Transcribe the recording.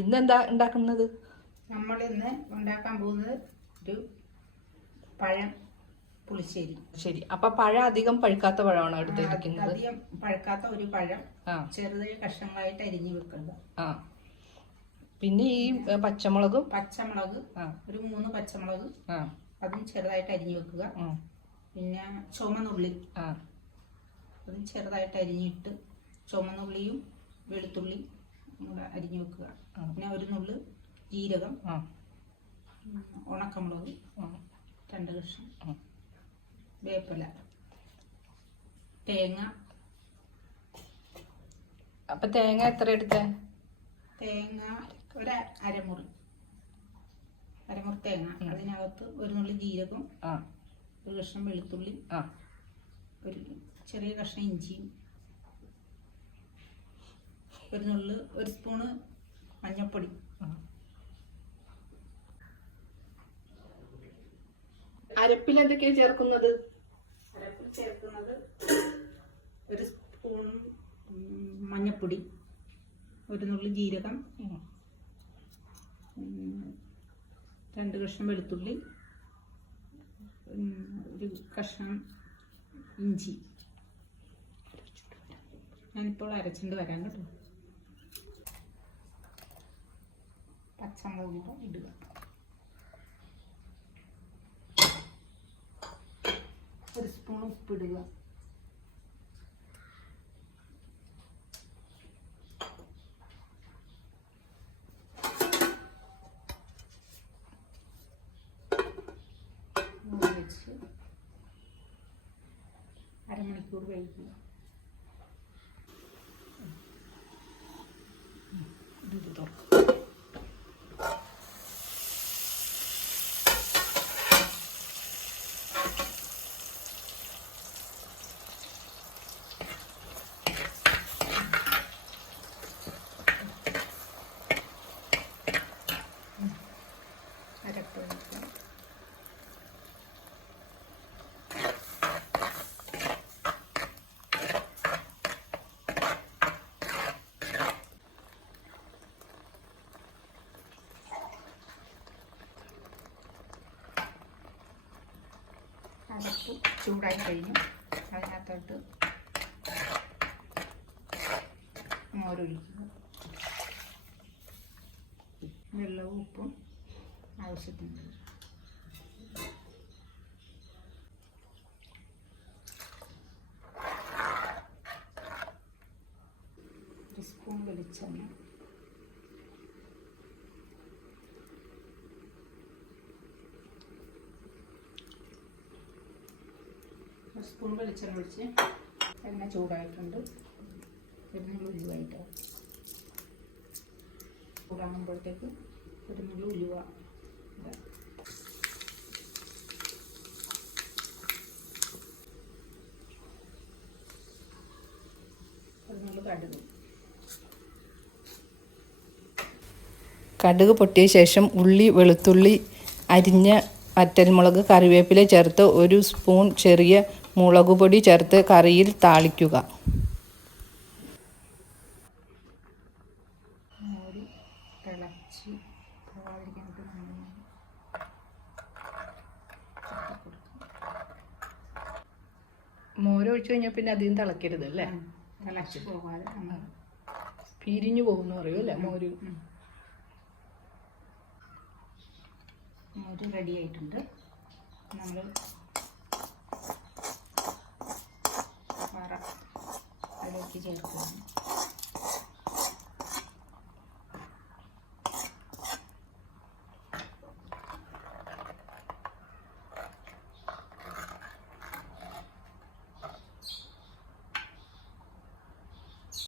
ഇന്നെന്താ ഉണ്ടാക്കുന്നത്? നമ്മൾ ഇന്ന് ഉണ്ടാക്കാൻ പോകുന്നത് ഒരു പഴം പുളിശ്ശേരി. ശരി, അപ്പൊ പഴം അധികം പഴുക്കാത്ത പഴമാണ് എടുത്തിരിക്കുന്നത്. അധികം പഴുക്കാത്ത ഒരു പഴം ചെറുതായ കഷ്ണങ്ങളായിട്ട് അരിഞ്ഞു വെക്കുക. പിന്നെ ഈ പച്ചമുളക് ഒരു 3 പച്ചമുളക് അതും ചെറുതായിട്ട് അരിഞ്ഞു വെക്കുക. പിന്നെ ചുമന്നുള്ളി അതും ചെറുതായിട്ട് അരിഞ്ഞിട്ട് ചുമന്നുള്ളിയും വെളുത്തുള്ളി അരിഞ്ഞു വെക്കുക. പിന്നെ ഒരു നുള്ളു ജീരകം, ഉണക്കമുളക് 2 കഷ്ണം, വേപ്പില, തേങ്ങ. അപ്പൊ തേങ്ങ എത്ര എടുത്ത? തേങ്ങ ഒരു അരമുറി തേങ്ങ. അതിനകത്ത് ഒരു നുള്ളി ജീരകം, ഒരു കഷ്ണം വെളുത്തുള്ളി, ഒരു ചെറിയ കഷ്ണം ഇഞ്ചിയും, ഒരു സ്പൂണ് മഞ്ഞൾപ്പൊടി. അരപ്പിൽ എന്തൊക്കെയാ ചേർക്കുന്നത്? അരപ്പിൽ ചേർക്കുന്നത് ഒരു സ്പൂൺ മഞ്ഞൾപ്പൊടി, ഒരു നുള്ളി ജീരകം, 2 കഷ്ണം വെളുത്തുള്ളി, ഒരു കഷ്ണം ഇഞ്ചി. ഞാനിപ്പോൾ അരച്ചിട്ട് വരാം കേട്ടോ. പച്ചമുളക് ഇടുക. ഒരു സ്പൂൺ ഉപ്പിടുക. വെച്ച് അരമണിക്കൂർ കഴിക്കുക. അരപ്പ് ചൂടായി കഴിഞ്ഞു. അതിനകത്തോട്ട് മോരൊഴിക്കുക. വെള്ളവും ഉപ്പും ആവശ്യത്തിന്. ഒരു സ്പൂൺ വെളിച്ചെണ്ണ, സ്പൂൺ വെളിച്ചെണ്ണ ഒഴിച്ച് എണ്ണ ചൂടായിട്ടുണ്ട്. ഒരു നുള്ളി ഉലുവായിട്ട് ചൂടാകുമ്പോഴത്തേക്ക് ഒരു നുള്ളി ഉലുവ, ഒരു നുള്ളി കടുക് പൊട്ടിയ ശേഷം ഉള്ളി, വെളുത്തുള്ളി, അരിഞ്ഞ വറ്റൽമുളക്, കറിവേപ്പില ചേർത്ത് 1 സ്പൂൺ ചെറിയ മുളക് പൊടി ചേർത്ത് കറിയിൽ താളിക്കുക. മോര് ഒഴിച്ചു കഴിഞ്ഞാൽ പിന്നെ അധികം തിളക്കരുത് അല്ലേ? തിളച്ച് പോകാതെ പിരിഞ്ഞു പോകുന്നു പറയൂ അല്ലേ? മോര് റെഡി ആയിട്ടുണ്ട്. നമ്മൾ അതിലേക്ക് ചേർക്കുക.